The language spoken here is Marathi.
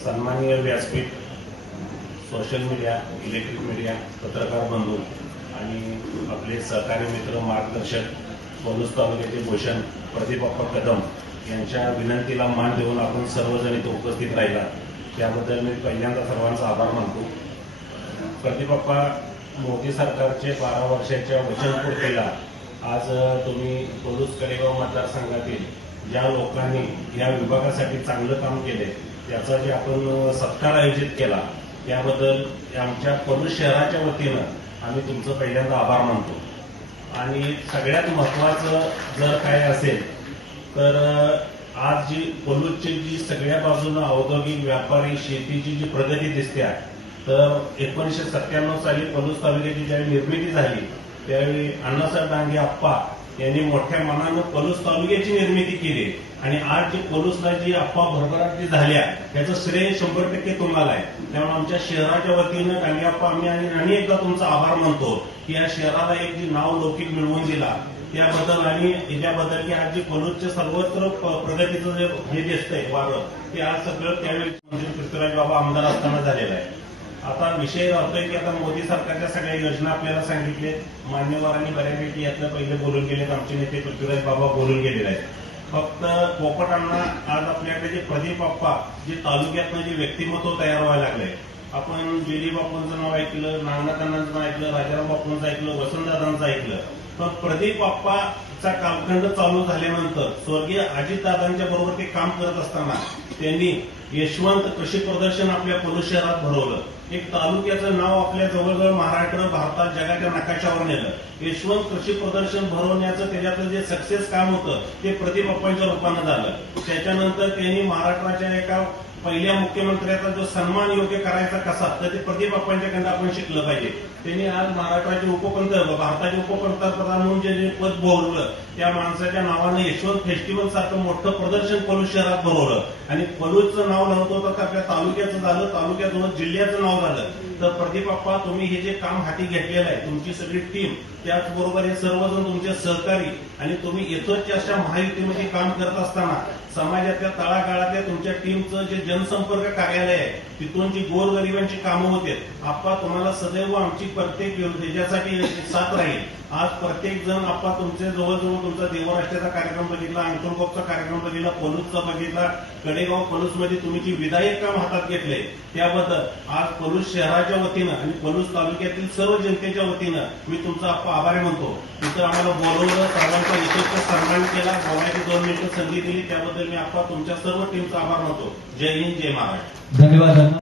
सन्माननीय व्यासपीठ, सोशल मीडिया, इलेक्ट्रिक मीडिया, पत्रकार बंधू आणि आपले सहकारी मित्र, मार्गदर्शक पलूस तालुक्याचे भूषण प्रदीपप्पा कदम यांच्या विनंतीला मान देऊन आपण सर्वजण इथे उपस्थित राहिला त्याबद्दल मी पहिल्यांदा सर्वांचा आभार मानतो। प्रदीपप्पा, मोदी सरकारचे 12 वर्षाच्या वचनपूर्तीला आज तुम्ही पलूस कडेगाव मतदारसंघातील ज्या लोकांनी या विभागासाठी चांगलं काम केले त्याचा जे आपण सत्कार आयोजित केला त्याबद्दल आमच्या पलूस शहराच्या वतीनं आम्ही तुमचं पहिल्यांदा आभार मानतो। आणि सगळ्यात महत्वाचं जर काय असेल तर आज जी पलूसची जी सगळ्या बाजूनं औद्योगिक, व्यापारी, शेतीची जी प्रगती दिसते तर 1997 साली पलूस तालुक्याची ज्यावेळी निर्मिती झाली त्यावेळी अण्णासाहेब डांगे आप्पा यांनी मोठ्या मनानं पलूस तालुक्याची निर्मिती केली आणि आज जी पलूसला जी अप्पा भरभराटी झाल्या त्याचं श्रेय 100% तुम्हाला आहे। त्यामुळे आमच्या शहराच्या वतीनं डांगे आप्पा आम्ही आणि एकदा तुमचा आभार मानतो की या शहराला एक जी नाव लौकिक मिळवून दिला त्याबद्दल आणि याच्याबद्दल की आज जी पलूसचे सर्वत्र प्रगतीचं जे हे दिसतंय वारं ते आज सगळं त्यावेळी मंत्री पृथ्वीराज बाबा आमदार असताना झालेलं आहे। आता विषय राहतोय की आता मोदी सरकारच्या सगळ्या योजना आपल्याला सांगितले, मान्यवरांनी बऱ्यापैकी यातलं पहिले बोलून गेलेत, आमचे नेते पृथ्वीराज बाबा बोलून गेलेले आहेत। फक्त पोपटांना आज आपल्याकडे जे प्रदीपप्पा जे तालुक्यातनं जे व्यक्तिमत्व तयार व्हायला लागलंय, आपण जेडी बापूंचं नाव ऐकलं, नागनाथांचं नाव ऐकलं, राजाराम बापूंचं ऐकलं, वसंतदादांचं ऐकलं, पण प्रदीपप्पाचा कालखंड चालू झाल्यानंतर स्वर्गीय अजितदादांच्या बरोबर ते काम करत असताना त्यांनी यशवंत कृषी प्रदर्शन आपल्या पलूस शहरात भरवलं। एक तालुक्याचं नाव आपल्या जवळजवळ महाराष्ट्र, भारतात, जगाच्या नकाशावर नेलं। यशवंत कृषी प्रदर्शन भरवण्याचं त्याच्यातलं जे सक्सेस काम होतं ते प्रदीपप्पांच्या रूपानं झालं। त्याच्यानंतर त्यांनी महाराष्ट्राच्या एका पहिल्या मुख्यमंत्र्याचा जो सन्मान योग्य करायचा कसा तर ते प्रदीपप्पांच्याकडे आपण शिकलं पाहिजे। त्यांनी आज महाराष्ट्राचे भारताचे उपपंतप्रधान म्हणून जे पद भोवलं त्या माणसाच्या नावानं यशवंत फेस्टिवल सारखं मोठं प्रदर्शन पलूस शहरात भरवलं आणि पलूसचं नाव नव्हतं तर आपल्या तालुक्याचं झालं, तालुक्याजवळ जिल्ह्याचं नाव झालं। तर प्रदीपप्पा, तुम्ही हे जे काम हाती घेतलेलं आहे, तुमची सगळी टीम, त्याचबरोबर हे सर्वजण तुमचे सहकारी आणि तुम्ही येतोच अशा महायुतीमध्ये काम करत असताना समाजातल्या तळागाळातल्या तुमच्या टीमचं जे जनसंपर्क कार्यालय आहे तिथून जी गोरगरिबांची कामं होते, आप्पा तुम्हाला सदैव आमची प्रत्येक ह्याच्यासाठी साथ राहील। आज प्रत्येक जण आप्पा तुमच्या जवळजवळ तुमचा देवराष्ट्राचा कार्यक्रम बघितला, अंकुरकोपचा कार्यक्रम बघितला, पलूसचा बघितला, कडेगाव पलूसमध्ये तुम्ही जी विधायक काम हातात घेतले त्याबद्दल आज पलूस शहराच्या वतीनं आणि पलूस तालुक्यातील सर्व जनतेच्या वतीनं मी तुमचा आप्पा आभारी म्हणतो। इतर आम्हाला बोलवलं, सर्वांचा विशेष सन्मान केला, बोलायची 2 मिनिटं संधी दिली त्याबद्दल मी आप्पा तुमच्या सर्व टीमचा आभार मानतो। जय हिंद, जय महाराष्ट्र। धन्यवाद।